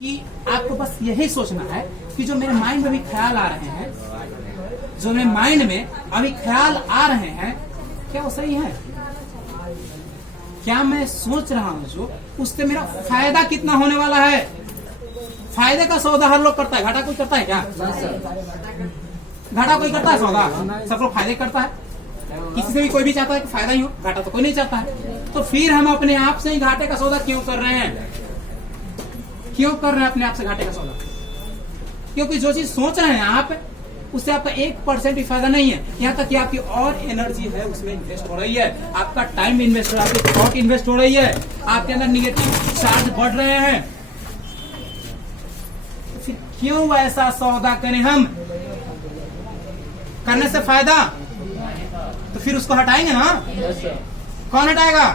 कि आपको बस यही सोचना है कि जो मेरे माइंड में अभी ख्याल आ रहे हैं, जो मेरे माइंड में अभी ख्याल आ रहे हैं, क्या वो सही है? क्या मैं सोच रहा हूँ जो उससे मेरा फायदा कितना होने वाला है? फायदे का सौदा हर लोग करता है, घाटा कोई करता है क्या? घाटा कोई करता है सौदा? सब लोग फायदे करता है। किसी से भी कोई भी चाहता है कि फायदा ही हो, घाटा तो कोई नहीं चाहता है। तो फिर हम अपने आप से ही घाटे का सौदा क्यों कर रहे हैं? क्यों कर रहे हैं अपने आप से घाटे का सौदा? क्योंकि जो चीज सोच रहे हैं आप, उससे आपका 1% भी फायदा नहीं है। यहाँ तक कि आपकी और एनर्जी है उसमें इन्वेस्ट हो रही है, आपका टाइम इन्वेस्ट हो रहा है, आपकी थॉट इन्वेस्ट हो रही है, आपके अंदर निगेटिव चार्ज बढ़ रहे हैं। तो फिर क्यों ऐसा सौदा करें हम? करने से फायदा तो फिर उसको हटाएंगे ना? कौन हटाएगा?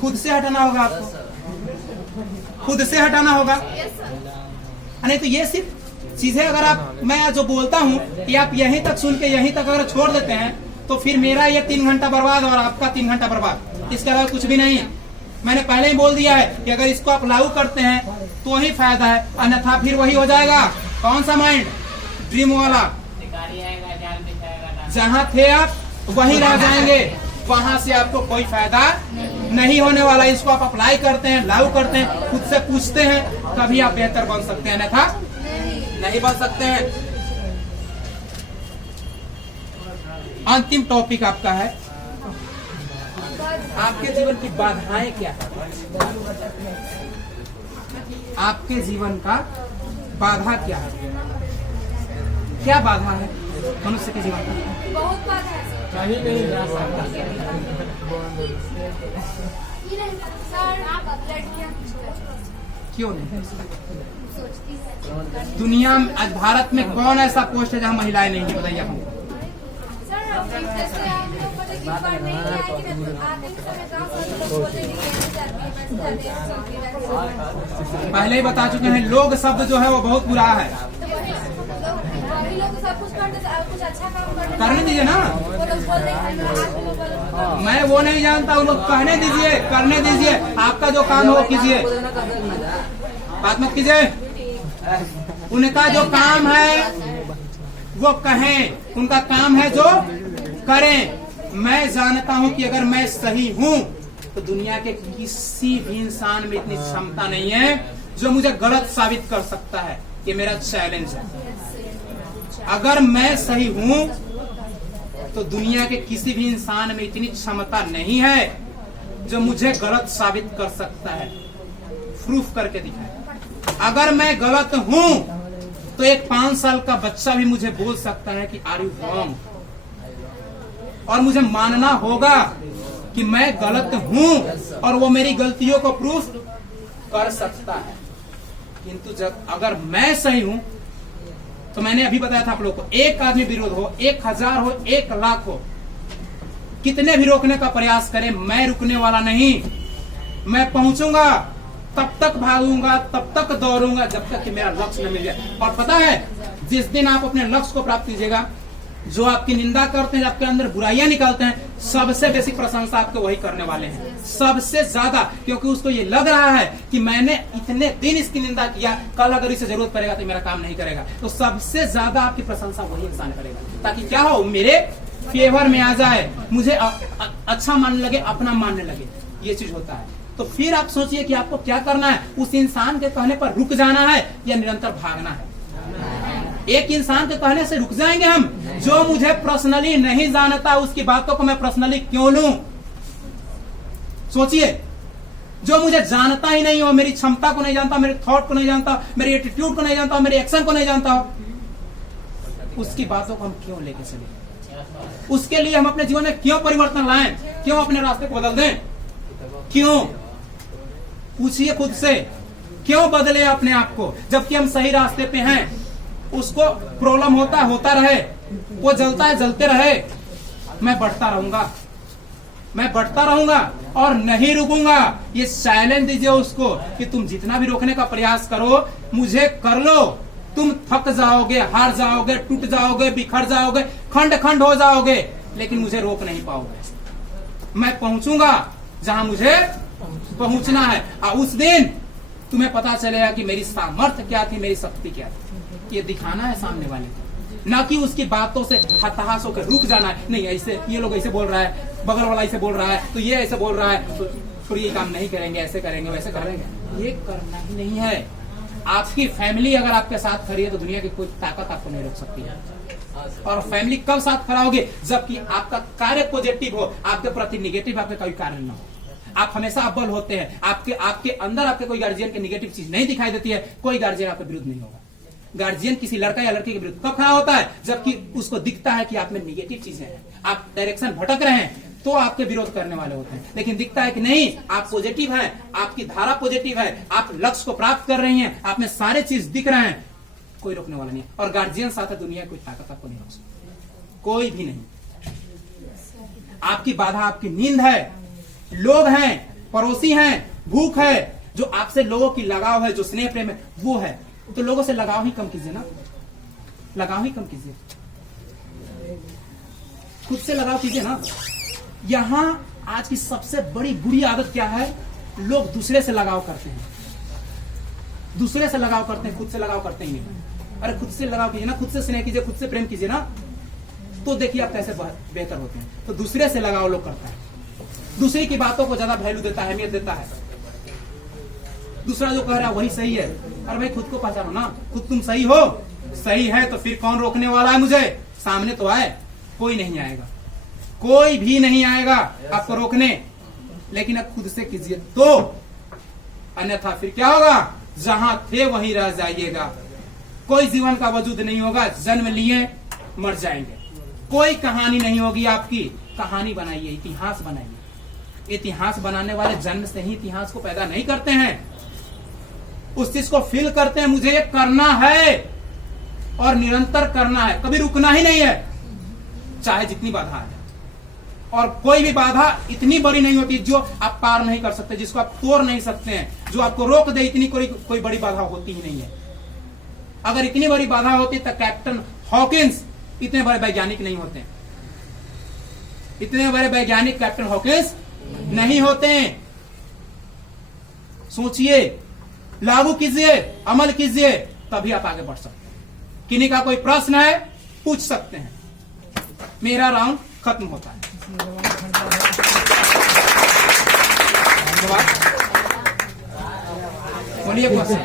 खुद से हटाना होगा आपको, खुद से हटाना होगा। नहीं तो ये सिर्फ चीजें अगर आप, मैं जो बोलता हूँ कि आप यहीं तक सुन के यहीं तक अगर छोड़ देते हैं तो फिर मेरा ये 3 घंटा बर्बाद और आपका 3 घंटा बर्बाद, इसके अलावा कुछ भी नहीं है। मैंने पहले ही बोल दिया है कि अगर इसको आप लागू करते हैं तो ही फायदा है, अन्यथा फिर वही हो जाएगा। कौन सा माइंड? ड्रीम वाला। जहाँ थे आप वहीं रह जाएंगे, वहां से आपको कोई फायदा नहीं होने वाला। इसको आप अप्लाई करते हैं, लागू करते हैं, खुद से पूछते हैं, तभी आप बेहतर बन सकते हैं, अन्यथा नहीं बन सकते हैं। अंतिम टॉपिक आपका है, आपके जीवन की बाधाएं क्या है? आपके जीवन का बाधा क्या है? क्या बाधा है मनुष्य के जीवन का? बहुत बाधा है सर। आप लड़कियां क्यों नहीं? दुनिया में आज भारत में कौन ऐसा पोस्ट है जहाँ महिलाएं नहीं है? बताइए हमको। पहले ही बता चुके हैं, लोग शब्द जो है वो बहुत बुरा है। करने दीजिए ना, मैं वो नहीं जानता, उनको कहने दीजिए, करने दीजिए। आपका जो काम हो वो कीजिए, बात मत कीजिए। उनका जो काम है वो कहें, उनका काम है जो करें। मैं जानता हूं कि अगर मैं सही हूं तो दुनिया के किसी भी इंसान में इतनी क्षमता नहीं है जो मुझे गलत साबित कर सकता है। ये मेरा चैलेंज है। अगर मैं सही हूं तो दुनिया के किसी भी इंसान में इतनी क्षमता नहीं है जो मुझे गलत साबित कर सकता है। प्रूफ करके दिखाए। अगर मैं गलत हूं तो एक 5 साल का बच्चा भी मुझे बोल सकता है कि आर यू रॉन्ग, और मुझे मानना होगा कि मैं गलत हूं और वो मेरी गलतियों को प्रूफ कर सकता है। किंतु जब अगर मैं सही हूं तो मैंने अभी बताया था आप लोगों को, एक आदमी विरोध हो, 1000 हो, 1 लाख हो, कितने भी रोकने का प्रयास करें, मैं रुकने वाला नहीं। मैं पहुंचूंगा, तब तक भागूंगा, तब तक दौड़ूंगा जब तक कि मेरा लक्ष्य न मिल जाए। और पता है, जिस दिन आप अपने लक्ष्य को प्राप्त कीजिएगा, जो आपकी निंदा करते हैं, आपके अंदर बुराइयां निकालते हैं, सबसे बेसिक प्रशंसा आपको वही करने वाले हैं, सबसे ज्यादा। क्योंकि उसको ये लग रहा है कि मैंने इतने दिन इसकी निंदा किया, कल अगर इसे जरूरत पड़ेगा तो मेरा काम नहीं करेगा। तो सबसे ज्यादा आपकी प्रशंसा वही इंसान करेगा, ताकि क्या हो, मेरे फेवर में आ जाए, मुझे अच्छा मानने लगे, अपना मानने लगे। ये चीज होता है। तो फिर आप सोचिए कि आपको क्या करना है। उस इंसान के कहने पर रुक जाना है या निरंतर भागना है? एक इंसान के कहने से रुक जाएंगे हम, जो मुझे पर्सनली नहीं जानता उसकी बातों को मैं पर्सनली क्यों लूं? सोचिए, जो मुझे जानता ही नहीं हो, मेरी क्षमता को नहीं जानता, मेरे थॉट को नहीं जानता, मेरी एटीट्यूड को नहीं जानता, मेरे एक्शन को नहीं जानता हो, उसकी बातों को हम क्यों लेके चले? उसके लिए हम अपने जीवन में क्यों परिवर्तन लाएं? क्यों अपने रास्ते को बदल दें? क्यों? पूछिए खुद से, क्यों बदले अपने आप को जबकि हम सही रास्ते पे हैं? उसको प्रॉब्लम होता रहे, वो जलता है, जलते रहे। मैं बढ़ता रहूंगा, मैं बढ़ता रहूंगा और नहीं रुकूंगा। ये चैलेंज दीजिए उसको कि तुम जितना भी रोकने का प्रयास करो, मुझे कर लो। तुम थक जाओगे, हार जाओगे, टूट जाओगे, बिखर जाओगे, खंड खंड हो जाओगे, लेकिन मुझे रोक नहीं पाओगे। मैं पहुंचूंगा जहां मुझे पहुंचना है। और उस दिन तुम्हें पता चलेगा कि मेरी सामर्थ्य क्या थी, मेरी शक्ति क्या थी। ये दिखाना है सामने वाले को, ना कि उसकी बातों से हताश होकर रुक जाना है। नहीं ऐसे ये लोग ऐसे बोल रहा है, बगल वाला ऐसे बोल रहा है, तो ये ऐसे बोल रहा है, तो ये काम नहीं करेंगे, ऐसे करेंगे, वैसे करेंगे। ये करना ही नहीं है। आपकी फैमिली अगर आपके साथ खड़ी है तो दुनिया की कोई ताकत आपको नहीं रोक सकती है। और फैमिली कब साथ खड़ा होगी? जबकि आपका कार्य पॉजिटिव हो, आपके प्रति निगेटिव आपके कोई कारण ना हो। आप हमेशा अव्वल होते हैं, आपके अंदर आपके कोई गार्जियन की निगेटिव चीज नहीं दिखाई देती है, कोई गार्जियन आपके विरुद्ध नहीं होगा। गार्जियन किसी लड़का या लड़की के विरुद्ध कब खड़ा होता है? जबकि उसको दिखता है कि आप में निगेटिव चीजें हैं, आप डायरेक्शन भटक रहे हैं, तो आपके विरोध करने वाले होते हैं। लेकिन दिखता है कि नहीं, आप पॉजिटिव हैं, आपकी धारा पॉजिटिव है, आप लक्ष्य को प्राप्त कर रही हैं, आप में सारे चीज दिख रहे हैं, कोई रोकने वाला नहीं है। और गार्जियन साथ है, दुनिया कोई ताकत आपको नहीं रोक सकती, कोई भी नहीं। आपकी बाधा आपकी नींद है, लोग हैं, पड़ोसी हैं, भूख है, जो आपसे लोगों की लगाव है, जो स्नेह प्रेम है, वो है। तो लोगों से लगाव ही कम कीजिए ना, लगाव ही कम कीजिए, खुद से लगाव कीजिए ना। यहां आज की सबसे बड़ी बुरी आदत क्या है? लोग दूसरे से लगाव करते हैं, दूसरे से लगाव करते हैं, खुद से लगाव करते ही नहीं। अरे खुद से लगाव कीजिए ना, खुद से स्नेह कीजिए, खुद से प्रेम कीजिए ना, तो देखिए आप कैसे बेहतर होते हैं। तो दूसरे से लगाव लोग करता है, दूसरे की बातों को ज्यादा वैल्यू देता है, अहमियत देता है। दूसरा जो कह रहा है वही सही है। अरे भाई खुद को पहचानो ना, खुद तुम सही हो, सही है तो फिर कौन रोकने वाला है मुझे? सामने तो आए, कोई नहीं आएगा, कोई भी नहीं आएगा आपको रोकने। लेकिन अब खुद से कीजिए तो, अन्यथा फिर क्या होगा? जहां थे वहीं रह जाइएगा। कोई जीवन का वजूद नहीं होगा, जन्म लिए मर जाएंगे, कोई कहानी नहीं होगी आपकी। कहानी बनाइए, इतिहास बनाइए। इतिहास बनाने वाले जन्म से ही इतिहास को पैदा नहीं करते हैं, उस चीज को फील करते हैं, मुझे ये करना है और निरंतर करना है, कभी रुकना ही नहीं है, चाहे जितनी बाधा आ जाए। और कोई भी बाधा इतनी बड़ी नहीं होती जो आप पार नहीं कर सकते, जिसको आप तोड़ नहीं सकते हैं, जो आपको रोक दे, इतनी कोई बड़ी बाधा होती ही नहीं है। अगर इतनी बड़ी बाधा होती तो कैप्टन हॉकिंस इतने बड़े वैज्ञानिक नहीं होते, इतने बड़े वैज्ञानिक कैप्टन हॉकिंस नहीं होते। सोचिए, लागू कीजिए, अमल कीजिए, तभी आप आगे बढ़ सकते हैं। किन्हीं का कोई प्रश्न है पूछ सकते हैं। मेरा राउंड खत्म होता है। बोलिए क्वेश्चन।